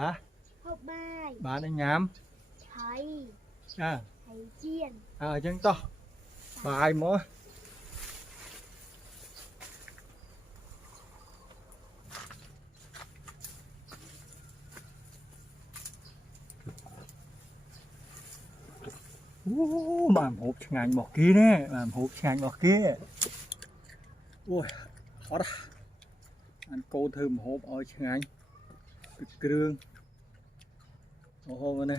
hả? Hộp bài. Bạn anh nhám. Thầy. À. Thầy chiên. Chân to. Bài mà. Bạn hộp ngành bỏ kia nè, bạn hộp ngành bỏ kia. Ôi, khó đó. Anh cô thơm hộp ở ngành. Krương. Hộp này.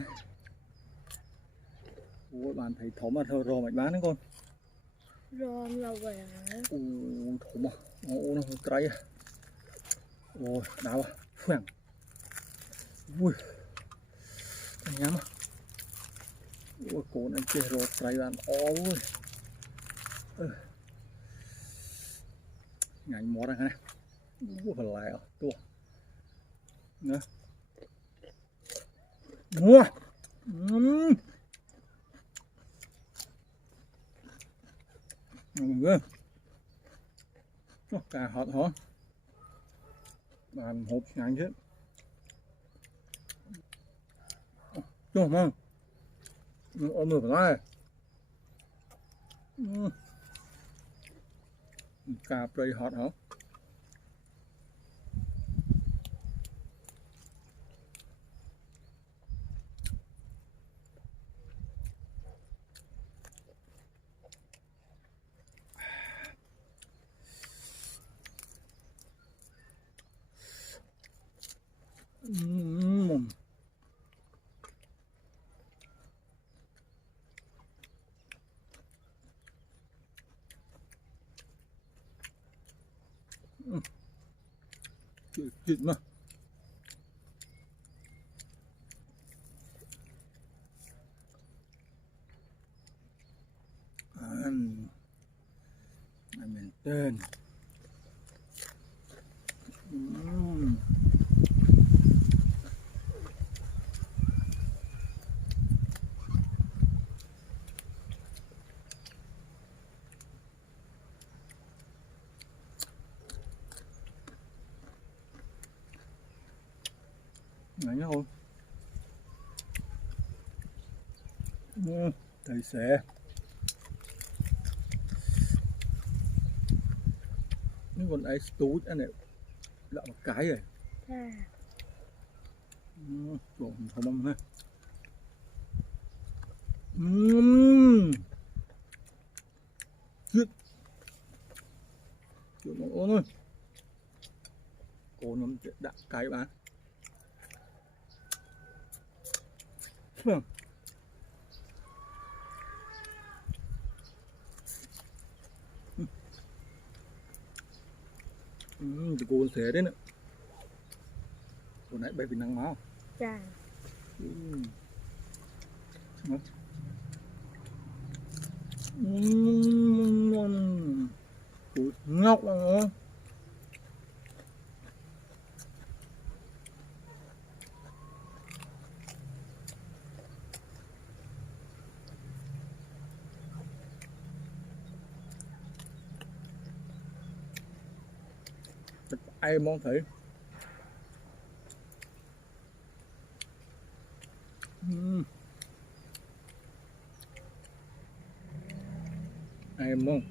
Ôi, bạn thấy thỏ mà thơ rò mạch bán đấy con. Rò là về. Ôi, thỏ mà. Ôi, nó trái à. Ôi, đau à. Phèn. Ui. Anh nhắm à. Ôi, cô này chơi rò trái bạn. Ôi. Ngành mỏ ra này. Ui, phải lại à. Tua. Nữa. Mua. Ghê. Cà hot hả? Bạn hộp ngành chứ. Chưa mà. Ôm được phải cà play hot hả? Thịt mà. Ăn mình tên. Này nhá không? Thầy sẽ những con ấy tú anh này đậu một cái rồi. Trộn thơm mông ha. Chết. Trộn nó ôn thôi. Cô nó đạn cái bạn. Cô xé đấy nữa. Cô nãy bay vì nắng máu. Dạ. Ngọc rồi. Ai mong thấy. Ai mong.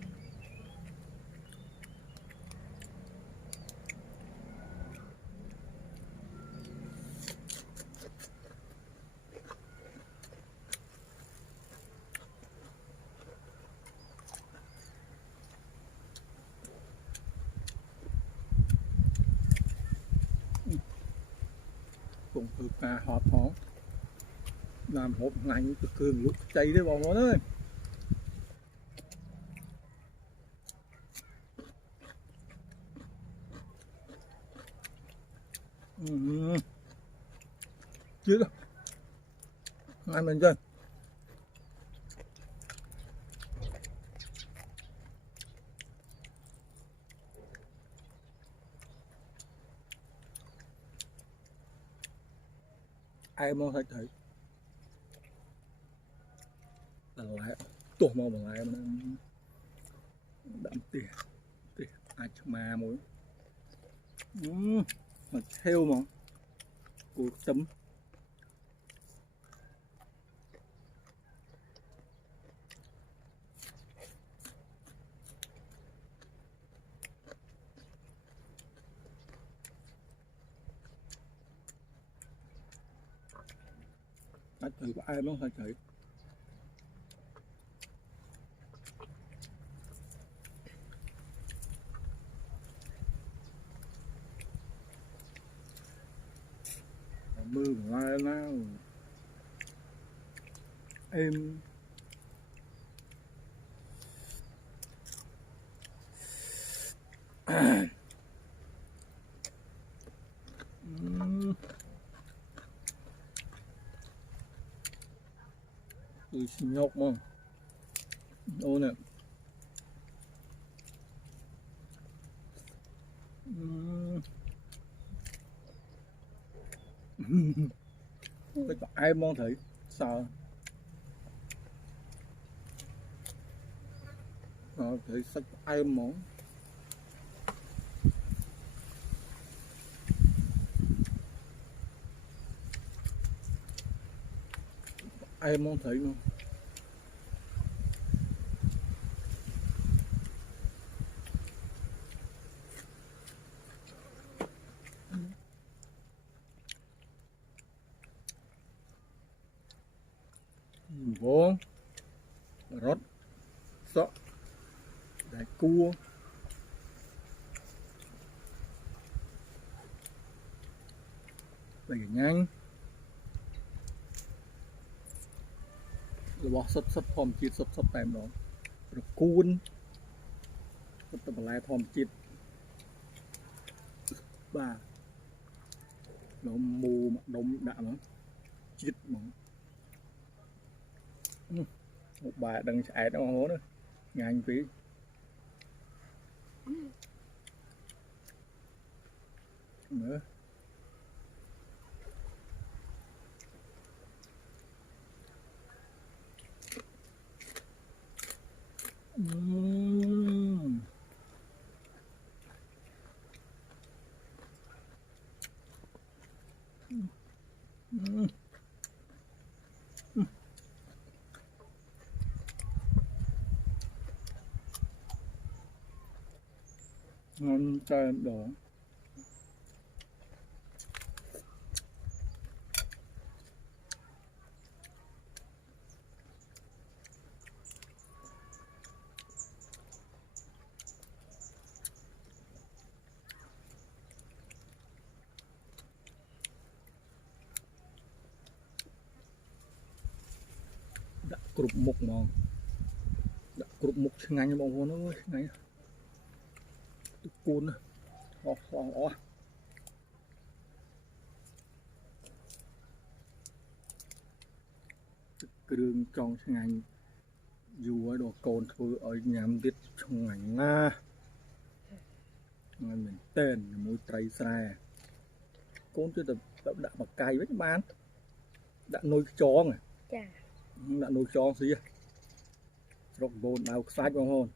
Cùng từ cà họp hả? Làm hộp ngành từ cường lúc cháy đấy bọn nó ơi. Chết rồi. Ngay mình chơi. Ai mong thấy thấy. Lại tổ màu bằng ai mà đậm tỉa ai mà mối mà theo mà cua tấm Đấy, thử có ai không phải thử mưa ngoài nào em tôi xin nhóc mà ô nè cái có ai mong thấy sao thấy sách ai mong ai mong thấy không vô rót sợ đại cua đẩy nhanh rồi bỏ sấp phom chít sấp tèm đó rồi cuốn tập lại phom chít ba nó mù mặt đông đạm lắm chít mà một bà đừng chạy nó hố nữa ngàn phí nữa ngon trời đỏ đã cụp mục mà đã cụp mục ngay bông hoa nó ngay cuốn đường trong ngành dù ở đồ cồn thôi ở nhắm tiết trong ngành na mình tên mũi tray xe con chưa tập đã bạc cay với bán đã nuôi chó này đã nuôi chó gì rồi bồn nào sai con hồn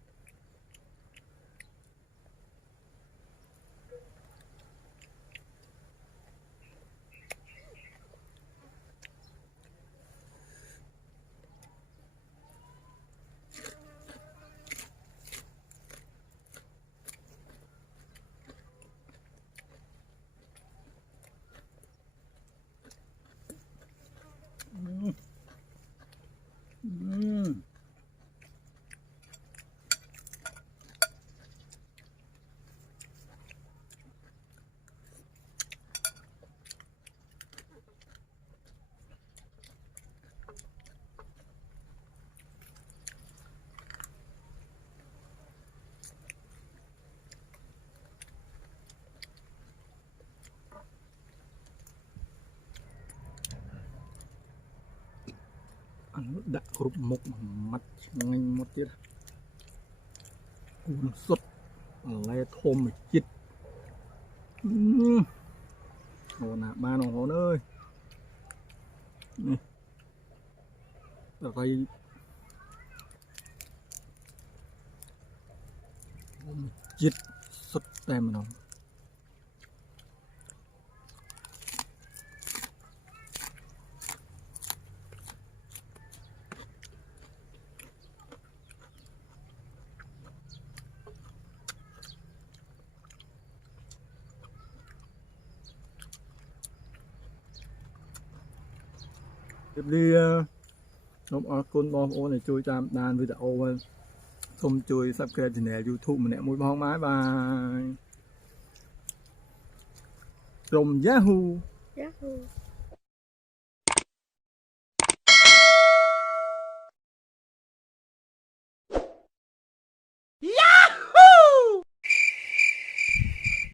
đã cụp mục mặt nhanh một tiết cuốn sốt lấy thôm chít hồ nạ ba nó hồn ơi ở đây chít sốt tem nó tiếp đi nộp ở con bò ô này chui tam đàn video không chui subscribe channel YouTube mình nè mũi bong mái bài rồng Yahoo Yahoo